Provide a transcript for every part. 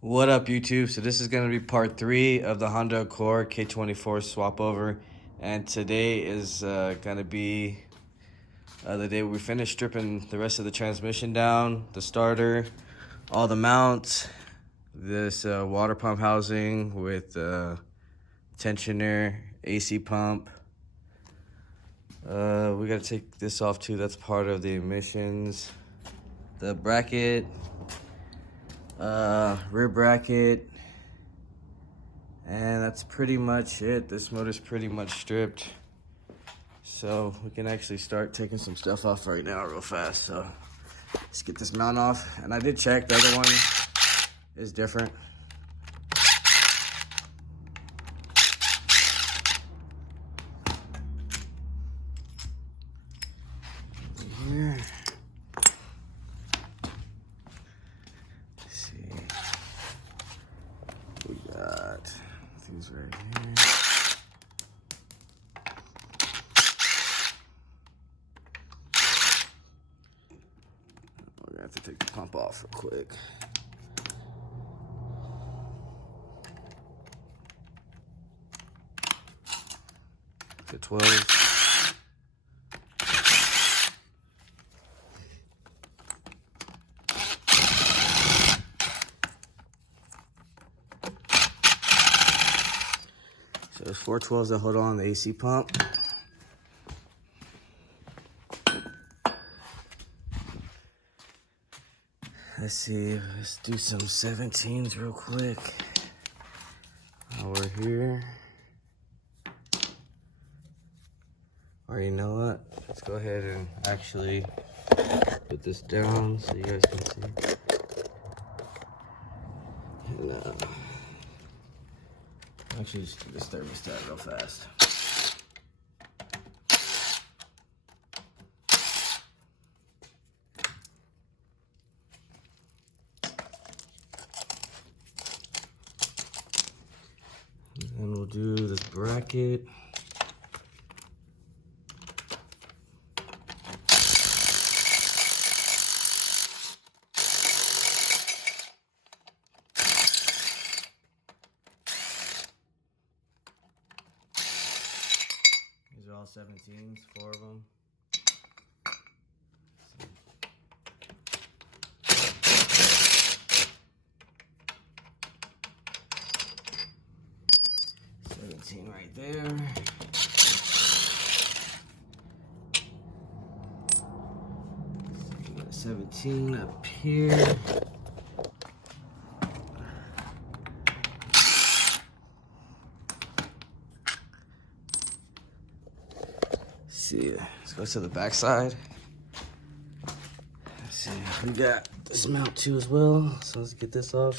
What up, YouTube? So this is going to be part 3 of the Honda Accord K24 swap over, and today is going to be the day we finish stripping the rest of the transmission down, the starter, all the mounts, this water pump housing with tensioner, AC pump. We got to take this off too. That's part of the emissions. The bracket, rear bracket, and that's pretty much it. This motor's pretty much stripped, so we can actually start taking some stuff off right now real fast. So let's get this mount off. And I did check, the other one is different. Here. Let's see. We got these right here. We're gonna have to take the pump off real quick. The 12. So there's 4 12s that hold on the AC pump. Let's see, let's do some 17s real quick while we're here. Or you know what? Let's go ahead and actually put this down so you guys can see. And actually just do this thermostat real fast. And we'll do this bracket. These are all 17s, 4 of them. 17 right there. We got 17 up here. See, let's go to the back side. Let's see, we got this mount too as well. So let's get this off.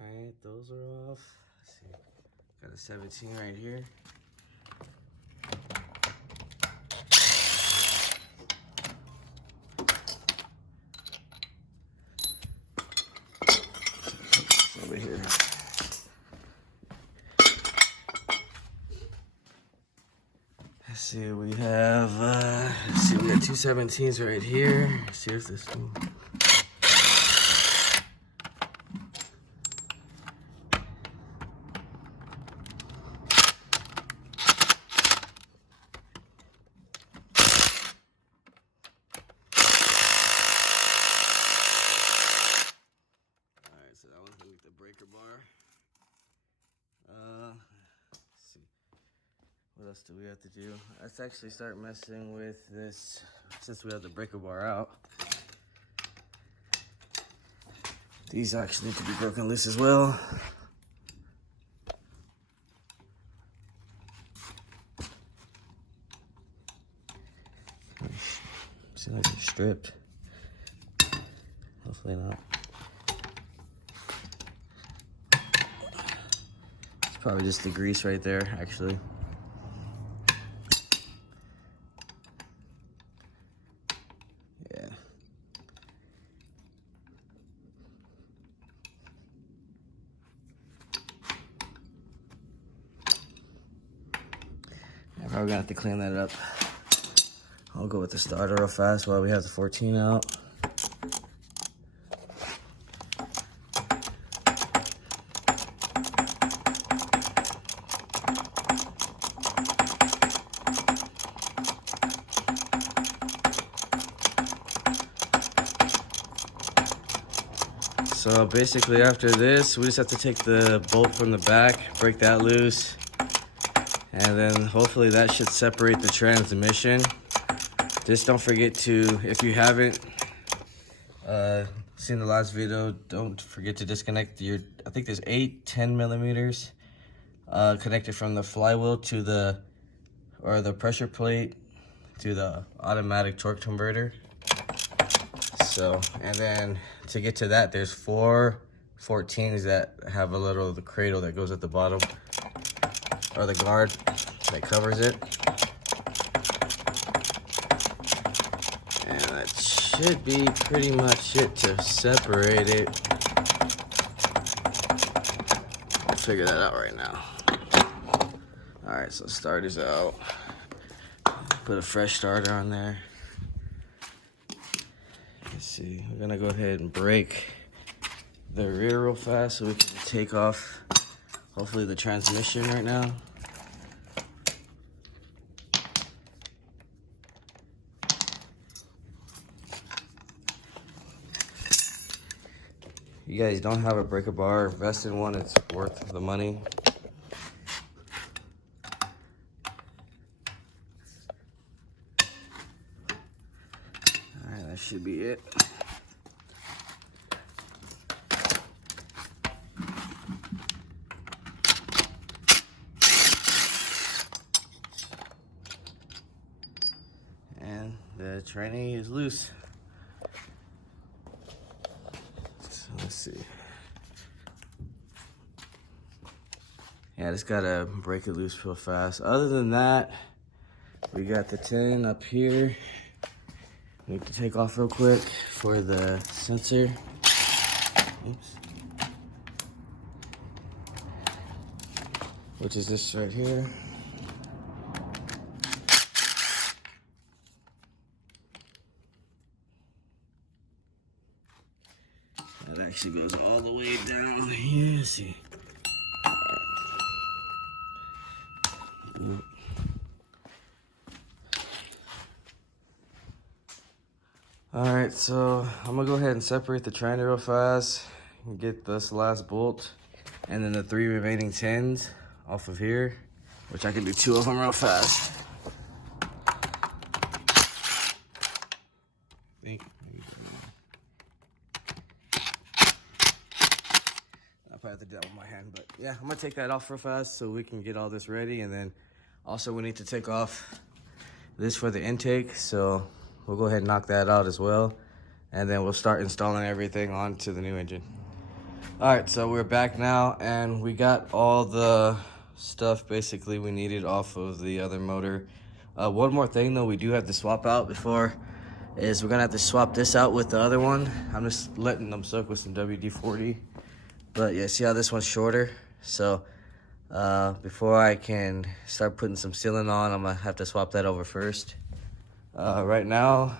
Alright, those are off. Let's see, got a 17 right here. Over here. Let's see, we have we got 2 17s right here. Let's see if this one. So that one's gonna be the breaker bar. Let's see. What else do we have to do? Let's actually start messing with this since we have the breaker bar out. These actually need to be broken loose as well. Seems like they're stripped. Hopefully not. Probably just the grease right there, actually. Yeah. Probably gonna have to clean that up. I'll go with the starter real fast while we have the 14 out. So basically after this, we just have to take the bolt from the back, break that loose, and then hopefully that should separate the transmission. Just don't forget to, if you haven't seen the last video, don't forget to disconnect your, I think there's 8 10 millimeters connected from the flywheel to the, or the pressure plate to the automatic torque converter. So, and then to get to that, there's 4 14s that have a little, the cradle that goes at the bottom, or the guard that covers it. And that should be pretty much it to separate it. I'll figure that out right now. Alright, so starter's out. Put a fresh starter on there. Let's see, we're gonna go ahead and brake the rear real fast so we can take off hopefully the transmission right now. You guys don't have a breaker bar, invest in one, it's worth the money. Alright, that should be it. And the tranny is loose. So let's see. Yeah, just gotta break it loose real fast. Other than that, we got the 10 up here. We need to take off real quick for the sensor. Oops. Which is this right here. That actually goes all the way down here. See. Alright, so I'm gonna go ahead and separate the tranny real fast and get this last bolt and then the 3 remaining 10s off of here, which I can do 2 of them real fast. I'll probably have to do that with my hand, but yeah, I'm gonna take that off real fast so we can get all this ready, and then also we need to take off this for the intake, so we'll go ahead and knock that out as well, and then we'll start installing everything onto the new engine. All right, so we're back now, and we got all the stuff basically we needed off of the other motor. One more thing though we do have to swap out before is we're gonna have to swap this out with the other one. I'm just letting them soak with some WD-40. But yeah, see how this one's shorter? So before I can start putting some sealant on, I'm gonna have to swap that over first. Right now,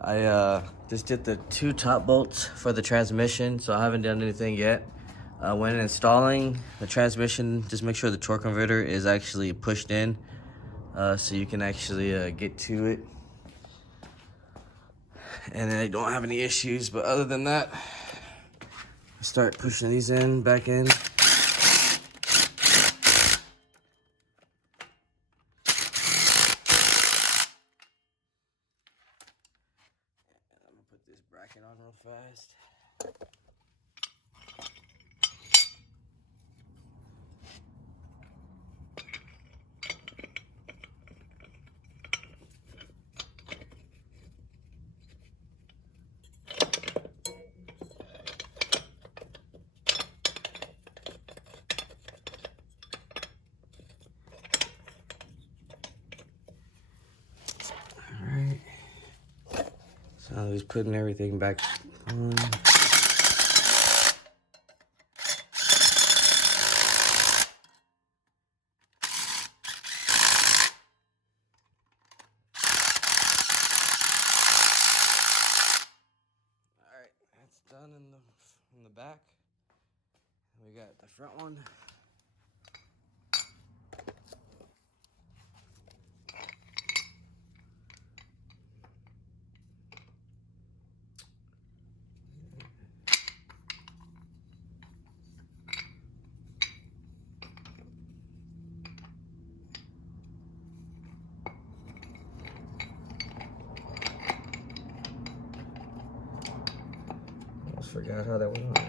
I just did the 2 top bolts for the transmission, so I haven't done anything yet. When installing the transmission, just make sure the torque converter is actually pushed in, so you can actually get to it. And then I don't have any issues, but other than that, start pushing these in, back in. Bracket on real fast. All right. So he's putting everything back on. front one. Almost forgot how that went on.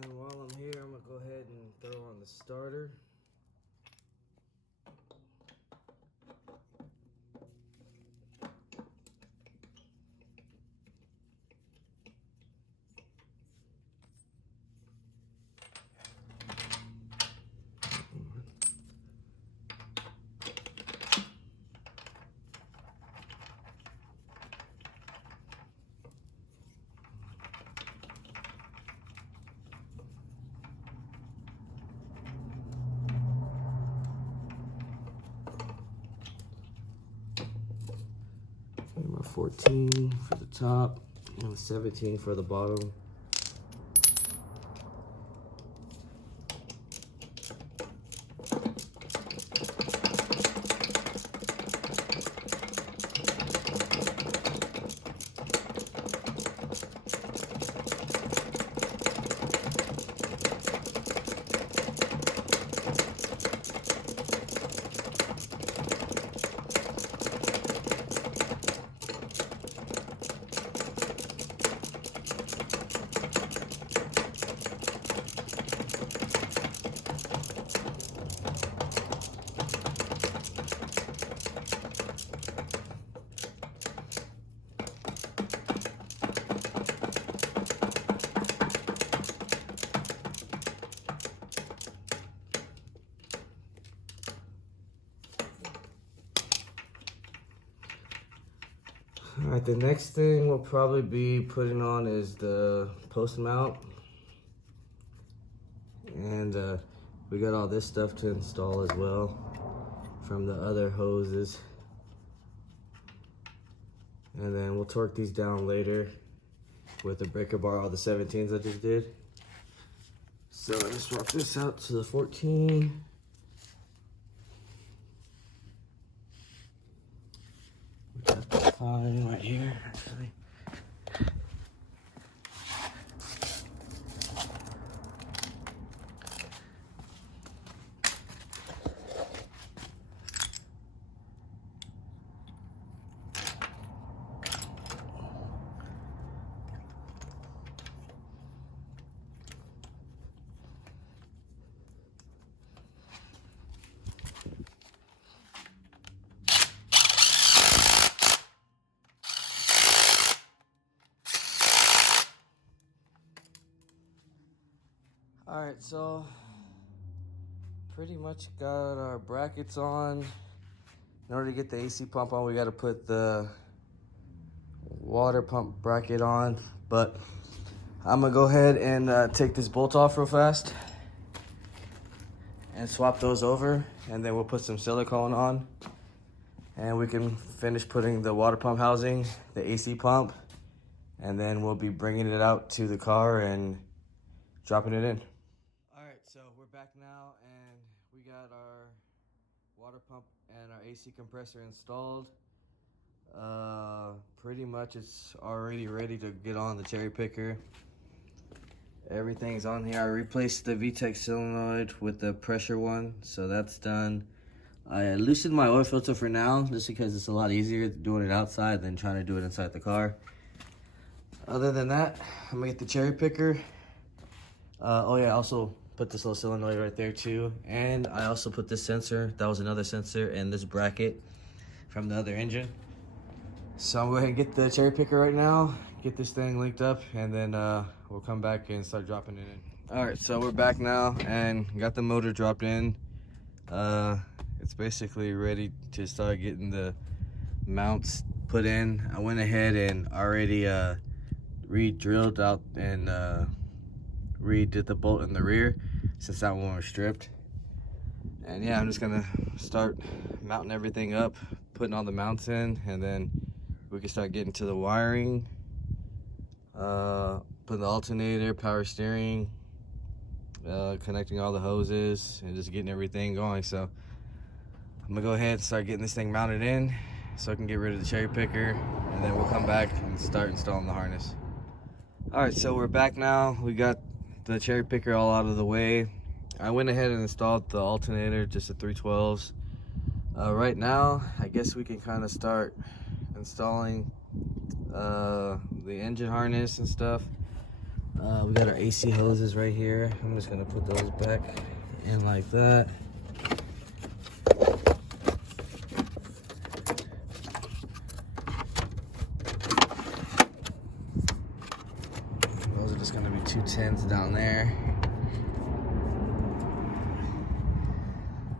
And while I'm here, I'm gonna go ahead and throw on the starter. Number 14 for the top, and 17 for the bottom. All right, the next thing we'll probably be putting on is the post mount. And we got all this stuff to install as well from the other hoses. And then we'll torque these down later with the breaker bar, all the 17s I just did. So I just swap this out to the 14. Fine right here, actually. All right, so pretty much got our brackets on. In order to get the AC pump on, we got to put the water pump bracket on. But I'm gonna go ahead and take this bolt off real fast and swap those over, and then we'll put some silicone on, and we can finish putting the water pump housing, the AC pump, and then we'll be bringing it out to the car and dropping it in. All right, so we're back now, and we got our water pump and our AC compressor installed. Pretty much it's already ready to get on the cherry picker. Everything's on here. I replaced the VTEC solenoid with the pressure one, so that's done. I loosened my oil filter for now, just because it's a lot easier doing it outside than trying to do it inside the car. Other than that, I'm gonna get the cherry picker. Oh yeah, I also put this little solenoid right there too. And I also put this sensor, that was another sensor, and this bracket from the other engine. So I'm going to go ahead and get the cherry picker right now, get this thing linked up, and then we'll come back and start dropping it in. All right, so we're back now and got the motor dropped in. It's basically ready to start getting the mounts put in. I went ahead and already re-drilled out and redid the bolt in the rear since that one was stripped. And yeah, I'm just gonna start mounting everything up, putting all the mounts in, and then we can start getting to the wiring, putting the alternator, power steering, connecting all the hoses, and just getting everything going. So I'm gonna go ahead and start getting this thing mounted in so I can get rid of the cherry picker, and then we'll come back and start installing the harness. All right, so we're back now. We got the cherry picker all out of the way. I went ahead and installed the alternator, just the 312s. Right now, I guess we can kind of start installing the engine harness and stuff. We got our AC hoses right here. I'm just gonna put those back in like that. Those are just gonna be 210s down there.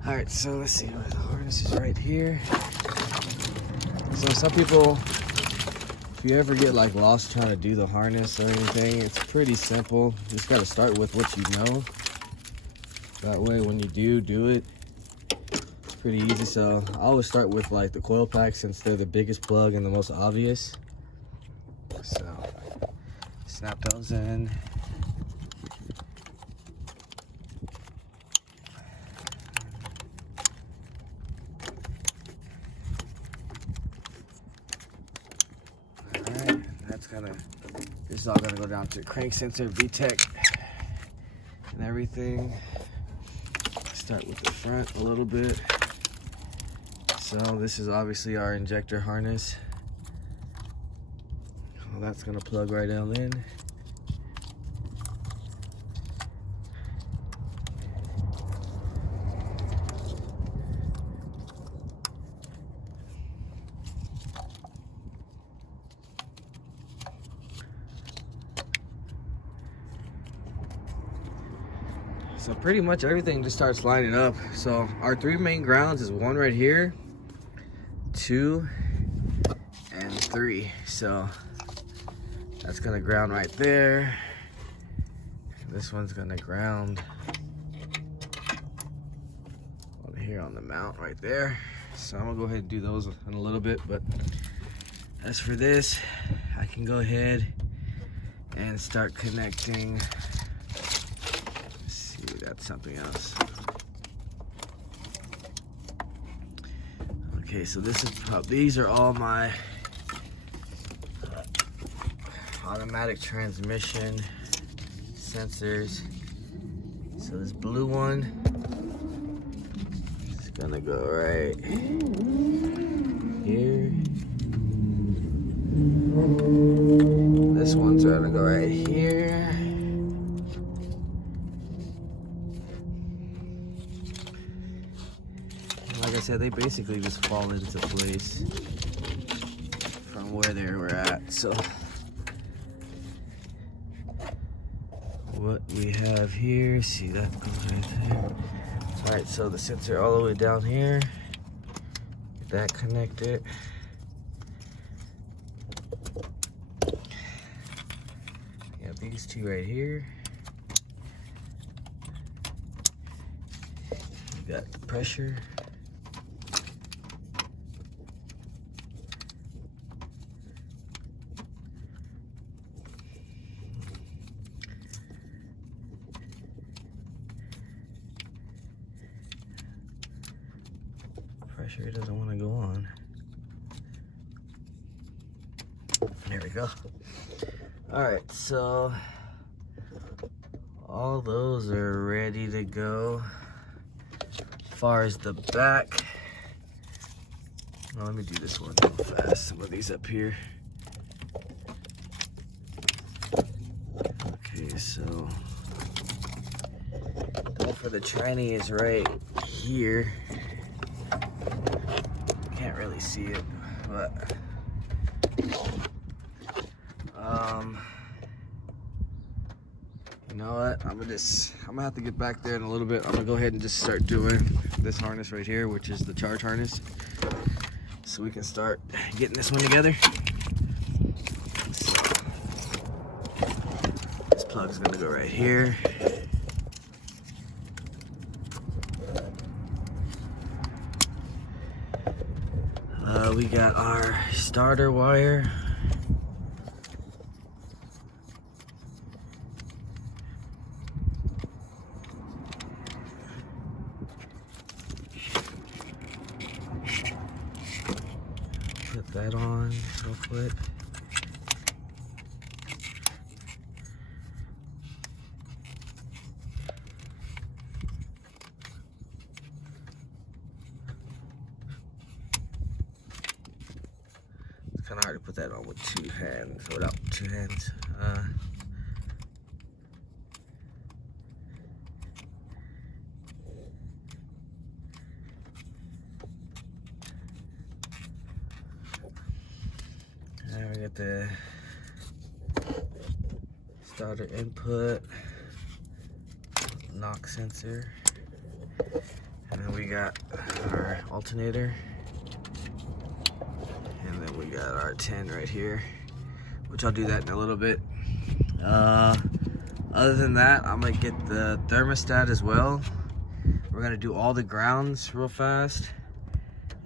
All right, so let's see where the harness is right here. So some people, if you ever get like lost trying to do the harness or anything, it's pretty simple. You just gotta start with what you know. That way when you do it, it's pretty easy. So I always start with like the coil pack since they're the biggest plug and the most obvious. So snap those in. This is all gonna go down to crank sensor, VTEC, and everything. Start with the front a little bit. So this is obviously our injector harness. Well, that's gonna plug right down in. So pretty much everything just starts lining up. So our 3 main grounds is 1 right here, 2, and 3. So that's gonna ground right there. This one's gonna ground on here on the mount right there. So I'm gonna go ahead and do those in a little bit. But as for this, I can go ahead and start connecting. That's something else. Okay, so this is these are all my automatic transmission sensors. So this blue one is gonna go right here. This one's gonna go right here. Like I said, they basically just fall into place from where they were at. So what we have here, see that goes right there. All right, so the sensor all the way down here, get that connected. You have these 2 right here. You got the pressure. Pressure doesn't want to go on. There we go. All right, so all those are ready to go. As far as the back, well, let me do this one real fast. Some of these up here. Okay, so the one for the tranny is right here. Can't really see it, but know what? I'm gonna have to get back there in a little bit. I'm gonna go ahead and just start doing this harness right here, which is the charge harness, so we can start getting this one together. So, this plug's gonna go right here. We got our starter wire. Put that on real quick. It's kind of hard to put that on with two hands, without two hands. And we got the starter input, knock sensor, and then we got our alternator, and then we got our 10 right here, which I'll do that in a little bit. Other than that, I'm gonna get the thermostat as well. We're gonna do all the grounds real fast,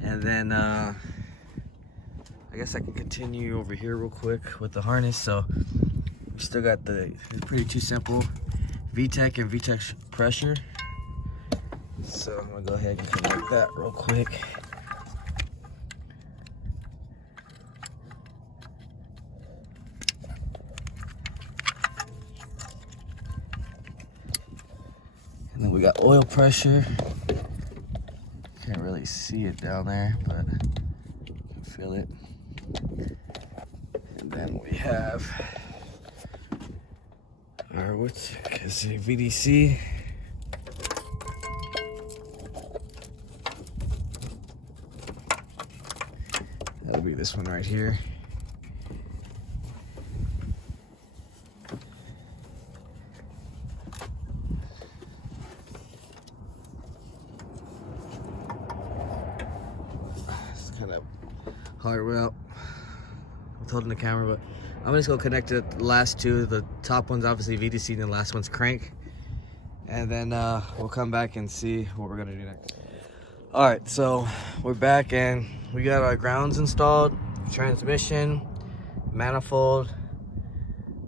and then I guess I can continue over here real quick with the harness. So we still got it's pretty too simple, VTEC and VTEC pressure. So I'm gonna go ahead and connect that real quick. And then we got oil pressure. Can't really see it down there, but I can feel it. And then we have our VDC. That'll be this one right here. It's kind of hard without holding the camera, but I'm just gonna connect the last two. The top one's obviously VDC and the last one's crank. And then we'll come back and see what we're gonna do next. All right, so we're back and we got our grounds installed, transmission, manifold,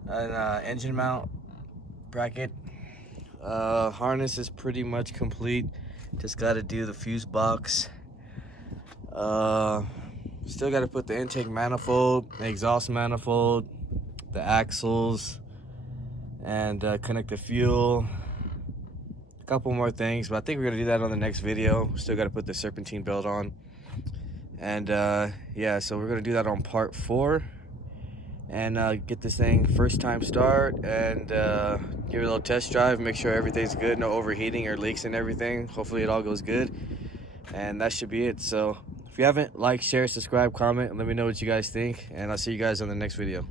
an engine mount bracket. Harness is pretty much complete. Just gotta do the fuse box. Still got to put the intake manifold, the exhaust manifold, the axles, and connect the fuel. A couple more things, but I think we're going to do that on the next video. Still got to put the serpentine belt on. And yeah, so we're going to do that on part 4. And get this thing first time start and give it a little test drive. Make sure everything's good, no overheating or leaks and everything. Hopefully it all goes good. And that should be it. So if you haven't, like, share, subscribe, comment, and let me know what you guys think. And I'll see you guys on the next video.